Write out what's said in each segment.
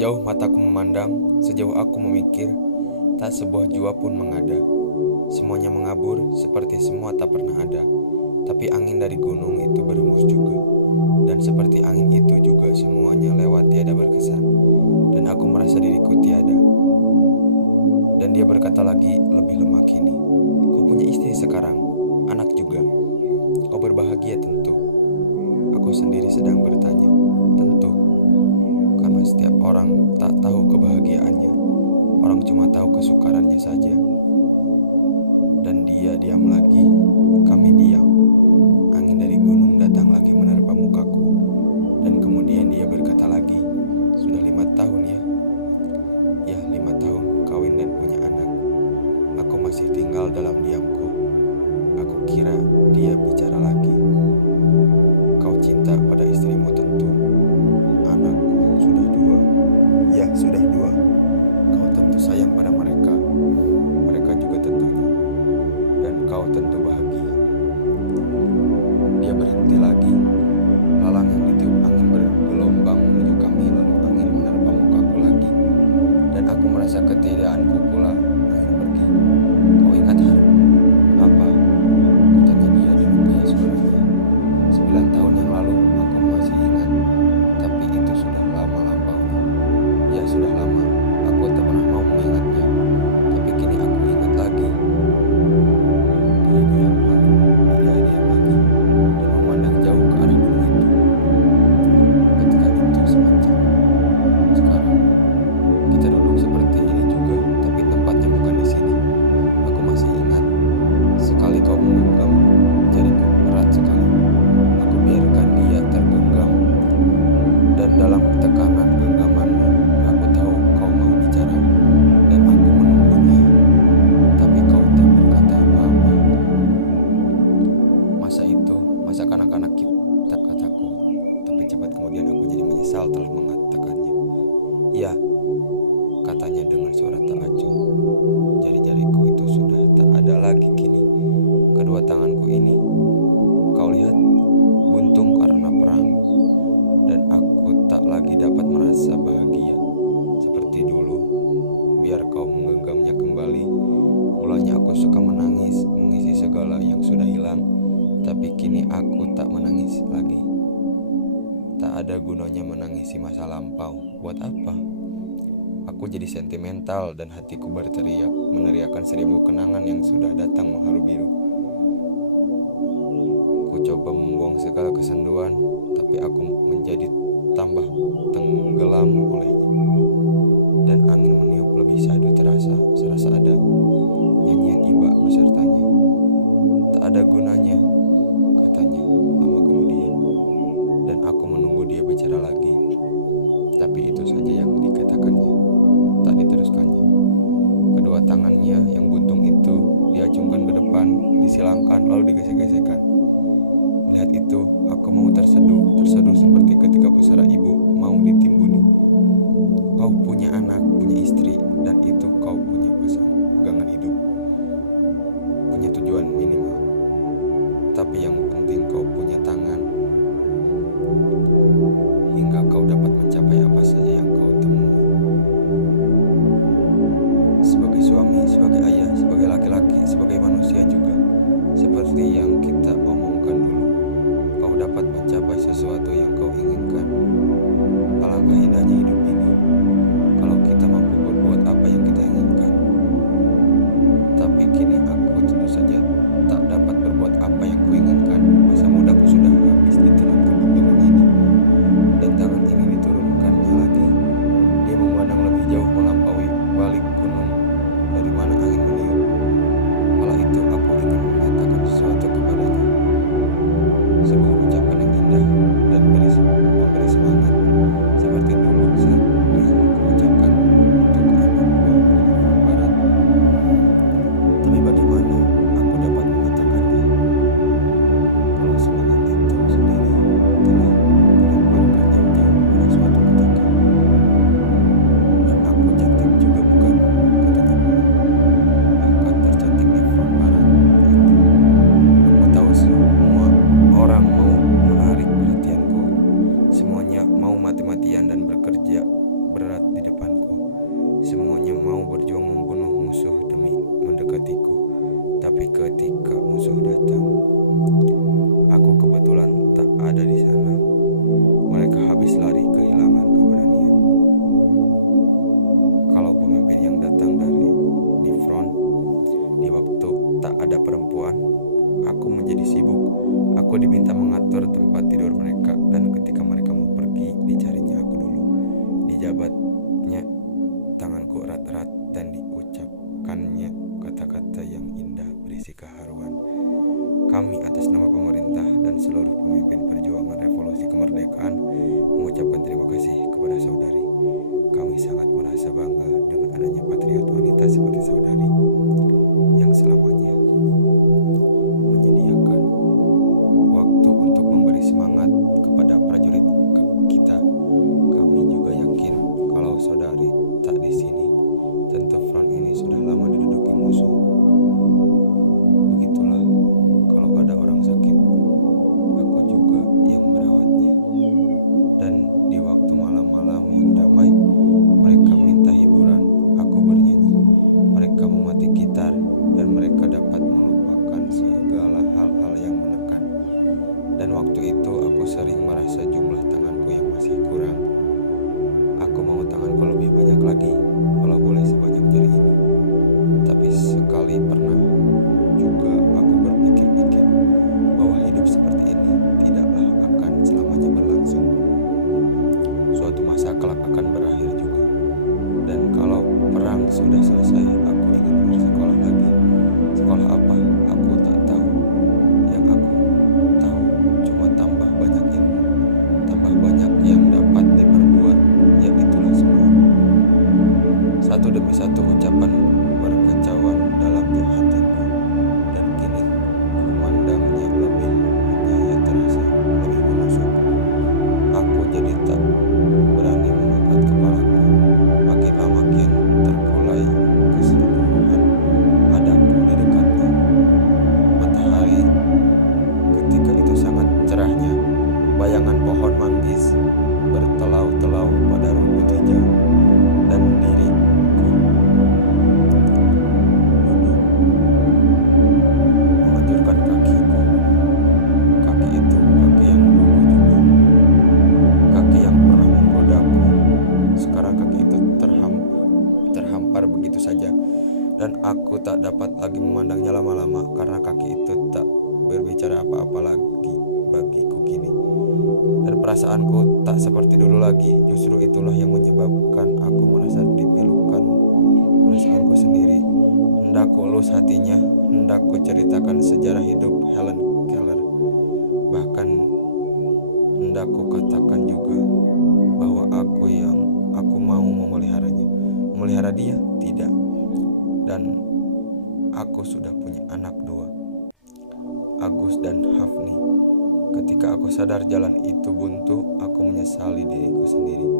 Sejauh mataku memandang, sejauh aku memikir, tak sebuah jua pun mengada. Semuanya mengabur seperti semua tak pernah ada. Tapi angin dari gunung itu berhembus juga. Dan seperti angin itu juga semuanya lewat tiada berkesan. Dan aku merasa diriku tiada. Dan dia berkata lagi lebih lemah kini, kau punya istri sekarang, anak juga. Kau berbahagia tentu. Aku sendiri sedang bertanya, tentu. Karena setiap orang tak tahu kebahagiaannya. Orang cuma tahu kesukarannya saja. Dan dia diam lagi, kami diam. Angin dari gunung datang lagi menerpa mukaku. Dan kemudian dia berkata lagi, sudah 5 tahun ya. Ya 5 tahun kawin dan punya anak. Aku masih tinggal dalam diamku. Aku kira dia bicara lagi. Kau cinta pada istrimu tentu. Anakku sudah 2. Ya sudah 2. Kau tentu sayang pada mereka. Mereka juga tentunya. Dan kau tentu bahagia. Dia berhenti lagi. Lalang yang ditiup angin bergelombang menuju kami. Lalu angin menerpa mukaku lagi. Dan aku merasa ketiadaanku pula. Angin pergi. Kau ingat Har? Apa? Katanya dia dengan gaya suaranya. 9 tahun yang lalu aku masih ingat. Tapi itu sudah lama lampaunya. Ya sudah lama. Aku tak pernah mau mengingatnya. Tapi kini aku ingat lagi. Dia diam lagi. Dia diam lagi. Dan memandang jauh ke arah gunung itu. Ketika itu semacam sekarang. Kita duduk seperti ini juga. Tapi tempatnya bukan di sini. Aku masih ingat. Sekali kau menggenggam jariku erat sekali. Aku biarkan dia tergenggam. Dan dalam tekanan genggamanmu, aku tahu kau mau bicara. Dan aku menunggunya. Tapi kau tak berkata apa-apa. Masa itu, masa kanak-kanak kita, kataku. Tapi cepat kemudian aku jadi menyesal telah mengatakannya. Ya, katanya dengan suara tak acuh. Jari-jariku itu sudah tak ada lagi kini. Kedua tanganku ini, kau lihat, buntung karena perang. Dan aku tak lagi dapat merasa bahagia seperti dulu. Biar kau menggenggamnya kembali. Mulanya aku suka menangis, mengisi segala yang sudah hilang. Tapi kini aku tak menangis lagi. Tak ada gunanya menangisi masa lampau. Buat apa? Aku jadi sentimental dan hatiku berteriak, meneriakkan 1000 kenangan yang sudah datang mengharu biru. Ku coba membuang segala kesenduan, tapi aku menjadi tambah tenggelam olehnya. Dan angin meniup lebih syahdu terasa, serasa ada nyanyian iba besertanya. Tak ada gunanya, katanya lama kemudian. Dan aku menunggu dia bicara lagi. Tapi itu saja yang dikatakannya, tak diteruskannya. Kedua tangannya yang buntung itu diacungkan ke depan, disilangkan lalu digesek-gesekkan. Melihat itu, aku mau terseduh seperti ketika pusara ibu mau ditimbuni. Kau punya anak, punya istri, dan itu kau punya pegangan hidup. Punya tujuan minimal. Tapi yang penting kau punya tangan. Hingga kau dapat mencapai apa saja yang kau temui. Sebagai suami, sebagai ayah, sebagai laki-laki, sebagai manusia juga. Seperti yang kita omongkan dulu. Kau dapat mencapai sesuatu yang kau inginkan. Alangkah indahnya hidup ini kalau kita mampu berbuat apa yang kita inginkan. Tapi kini aku tentu saja tak dapat berbuat apa yang kuinginkan. Masa mudaku sudah habis ditelan kebuntungan ini. Dan tangan ini diturunkannya lagi. Dia memandang lebih jauh melampaui balik gunung dari mana angin meniup. Kala itu aku ingin mengatakan sesuatu kepadanya. Sebuah ucapan yang indah dan memberi semangat. Seperti dulu sering kuucapkan untuk anak buahku di front barat. Tapi bagaimana aku dapat mengatakannya kalau semangat itu sendiri telah melemparkan jauh-jauh pada suatu ketika. Dan aku cantik juga bukan, katanya pula. Bahkan tercantik di front barat itu. Aku tahu semua orang mau menarik perhatianku. Semuanya mau mati-matian dan bekerja berat di depanku. Semuanya mau berjuang membunuh musuh demi mendekatiku. Tapi ketika musuh datang, aku kebetulan tak ada di sana. Mereka habis lari kehilangan keberanian. Kalau pemimpin yang datang di front, di waktu tak ada perempuan, aku menjadi sibuk. Aku diminta mengatur tempat tidur mereka, dan ketika mereka mau pergi, dicarinya aku dulu. Dijabatnya tanganku erat-erat dan diucapkannya kata-kata yang indah berisi keharuan. Kami atas nama pemerintah dan seluruh pemimpin perjuangan revolusi kemerdekaan mengucapkan terima kasih kepada saudari. Kami sangat merasa bangga dengan adanya patriot wanita seperti saudari yang selamanya menyediakan waktu untuk memberi semangat kepada prajurit kita. Kami juga yakin kalau saudari tak di sini, tentu front ini sudah lama diduduki musuh. Begitulah, kalau ada orang sakit, aku juga yang merawatnya. Dan di waktu malam-malam yang damai, mereka minta hiburan, aku bernyanyi. Mereka mematik gitar, dan mereka dapat melupakan segala hal-hal yang menekan. Dan waktu itu aku sering merasa jumlah tanganku yang masih kurang. Aku mau tanganku lebih banyak lagi, kalau boleh sebanyak jari ini. Tapi sekali pernah juga aku berpikir-pikir bahwa hidup seperti ini tidaklah akan selamanya berlangsung. Suatu masa kelak akan berakhir juga. Dan kalau perang sudah selesai, aku ingin bersekolah lagi. Sekolah apa? Aku tak tahu. Yang aku tahu cuma tambah banyak ilmu, tambah banyak yang dapat diperbuat. Ya itulah semua. Satu demi satu ucapan berkecauan dalamnya hatiku, dan kini memandangnya lebih menyayat terasa lebih menusuk. Aku jadi tak berani mengangkat kepalaku. Makin lama kian terkulai keseluruhan padaku di dekatnya. Matahari ketika itu sangat cerahnya. Bayangan pohon manggis bertelau-telau pada rumput hijau, dan diriku duduk menganjurkan kakiku. Kaki itu kaki yang dulu juga, kaki yang pernah menggodaku. Sekarang kaki itu terhampar begitu saja, dan aku tak dapat lagi memandangnya lama-lama karena kaki itu tak berbicara apa-apa lagi bagiku kini. Dan perasaanku tak seperti dulu lagi. Justru itulah yang menyebabkan aku merasa dipilukan perasaanku sendiri. Hendak ku elus hatinya, hendak ku ceritakan sejarah hidup Helen Keller. Bahkan hendak ku katakan juga bahwa aku mau memeliharanya. Memelihara dia? Tidak. Dan aku sudah punya anak 2, Agus dan Hafni. Ketika aku sadar jalan itu buntu, aku menyesali diriku sendiri,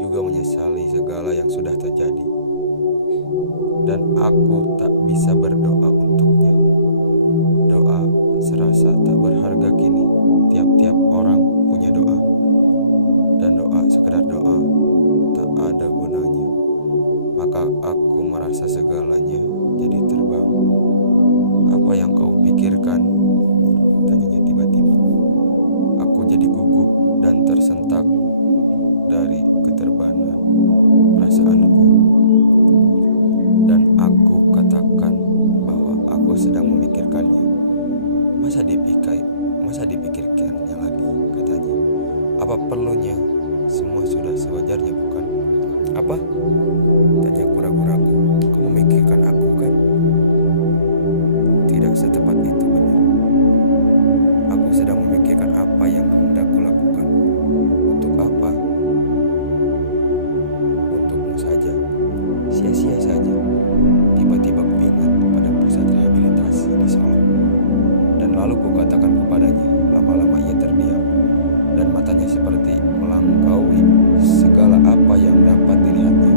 juga menyesali segala yang sudah terjadi. Dan aku tak bisa berdoa untuknya. Doa serasa tak berharga kini. Tiap-tiap orang punya doa, dan doa sekedar doa tak ada gunanya. Maka aku merasa segalanya jadi terbang. Apa yang kau pikirkan? Tanyanya tiba-tiba. Aku jadi gugup dan tersentak dari keterbanan perasaanku. Dan aku katakan bahwa aku sedang memikirkannya. Masa dipikirkannya lagi, katanya. Apa perlunya? Semua sudah sewajarnya, bukan? Apa? Tanyaku ragu-ragu. Kau memikirkan aku, kan? Tidak setepat itu, benar. Aku sedang memikirkan apa yang hendak kulakukan. Untuk apa? Untukmu saja. Sia-sia saja. Tiba-tiba ku ingat pada pusat rehabilitasi di Solo. Dan lalu ku katakan kepadanya. Lama-lama ia terdiam, dan matanya seperti melangkaui segala apa yang dapat dilihatnya.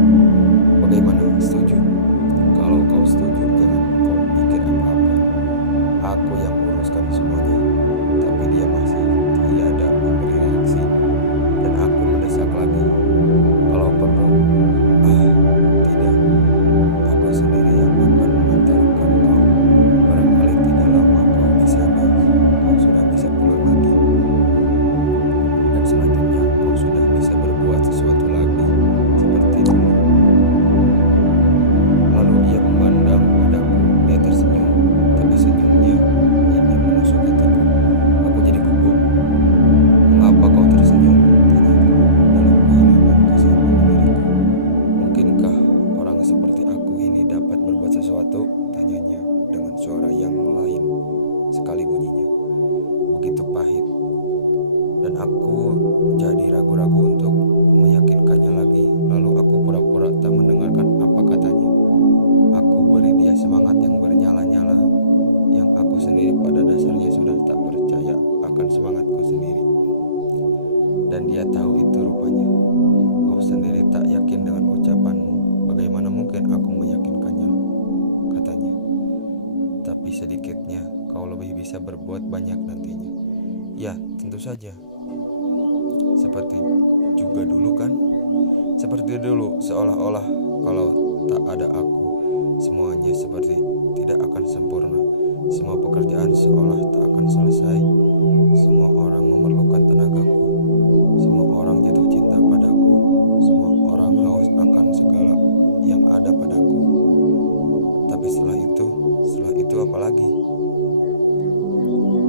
bisa berbuat banyak nantinya. Ya, tentu saja. Seperti juga dulu kan? Seperti dulu, seolah-olah kalau tak ada aku, semuanya seperti tidak akan sempurna. Semua pekerjaan seolah tak akan selesai. Semua orang memerlukan tenagaku. Semua orang jatuh cinta padaku. Semua orang haus akan segala yang ada padaku. Tapi setelah itu apa lagi?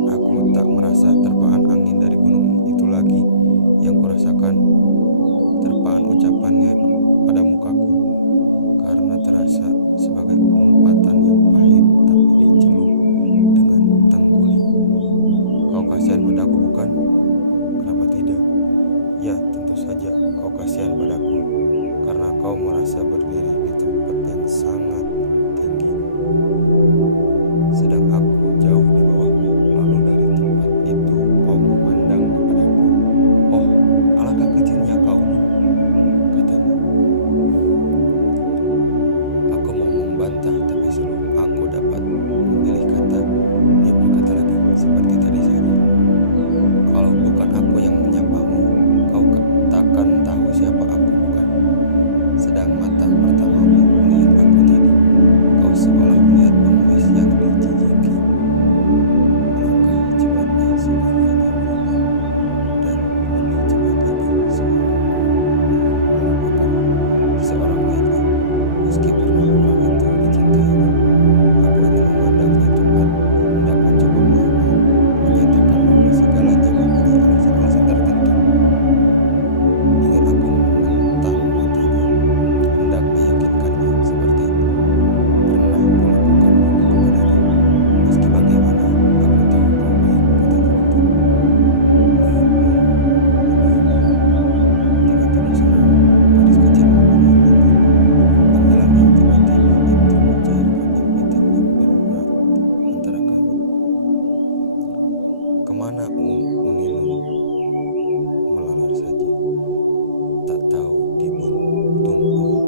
Aku tak merasa terpaan angin dari gunung itu lagi. Yang kurasakan terpaan ucapannya pada mukaku, karena terasa sebagai umpatan yang pahit tapi dicelup dengan tengguli. Kau kasihan padaku bukan? Kenapa tidak? Ya, tentu saja kau kasihan padaku, karena kau merasa berdiri di tempat yang sangat tinggi, sedang aku jauh di bawahmu. Lalu dari tempat itu kau memandang kepadaku. Oh, alangkah kecilnya kau, katamu. Aku mau membantah, tapi sebelum aku dapat memilih kata, dia berkata lagi seperti tadi saja. Kalau bukan aku yang menyapamu, kau takkan tahu siapa aku, bukan? Sedang mata pertamamu melihat aku tadi, kau seolah melihat pengemis yang dijijiki. Alangkah cepatnya segalanya berubah, dan lebih cepat lagi semua melupakan seorang lainnya. Meski pernah orang itu dicintainya, aku ingin memandangnya tepat, hendak mencoba menyatakan bahwa segalanya mempunyai alasan-alasan tertentu. Ingin aku mentang matanya, hendak meyakinkannya seperti pernah kulakukan dulu kepadanya. Meski bagaimana, aku tahu kau baik, katanya lagi. Tiba-tiba seorang gadis kecil membangun lagi. Panggilan yang tiba-tiba itu mencairkan impitan yang berat antara kami. Kemana Uninun? Melalar saja, tak tahu dibuntung awak.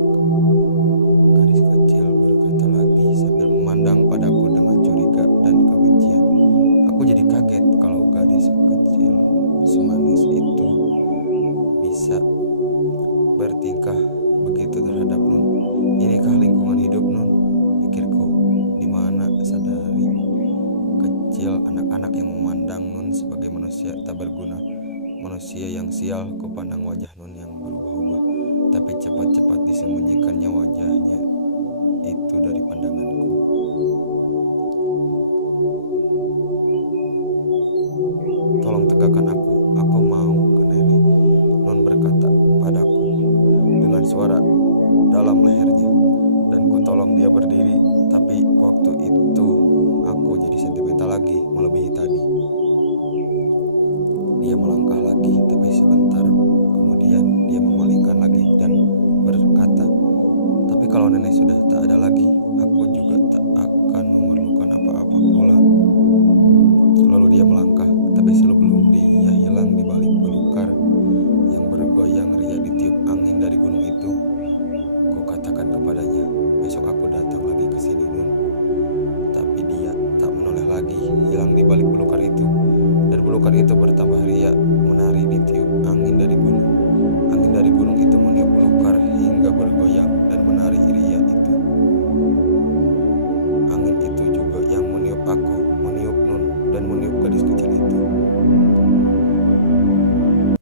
Gadis kecil berkata lagi sambil memandang padaku dengan curiga dan kebencian. Aku jadi kaget kalau gadis kecil semanis itu bisa bertingkah begitu terhadap Nun. Inikah lingkungan hidup, Nun? Pikirku. Di mana sadari kecil anak-anak yang memandang Nun sebagai manusia tak berguna, manusia yang sial. Kupandang wajah Nun yang berubah-ubah, tapi cepat-cepat disembunyikannya wajahnya itu dari pandanganku. Tolong tegakkan aku mau ke nenek, Nun berkata padaku dengan suara dalam lehernya, dan ku tolong dia berdiri. Tapi waktu itu aku jadi sentimental lagi, melebihi tadi. Dia melangkah lagi, tapi sebentar kemudian dia memalingkan lagi dan berkata, tapi kalau nenek sudah tak ada lagi, aku juga tak akan memerlukan apa-apa pula. Lalu dia melangkah, tapi sebelum dia hilang di balik belukar yang bergoyang riak ditiup angin dari gunung itu, ku katakan kepadanya, besok aku datang lagi ke sini, Nun. Tapi dia tak menoleh lagi, hilang di balik belukar itu, dan belukar itu bertambah riak menari ditiup angin dari gunung. Angin dari gunung itu meniup belukar hingga bergoyang dan menari riak itu. Angin itu juga yang meniup aku, meniup Nun, dan meniup gadis kecil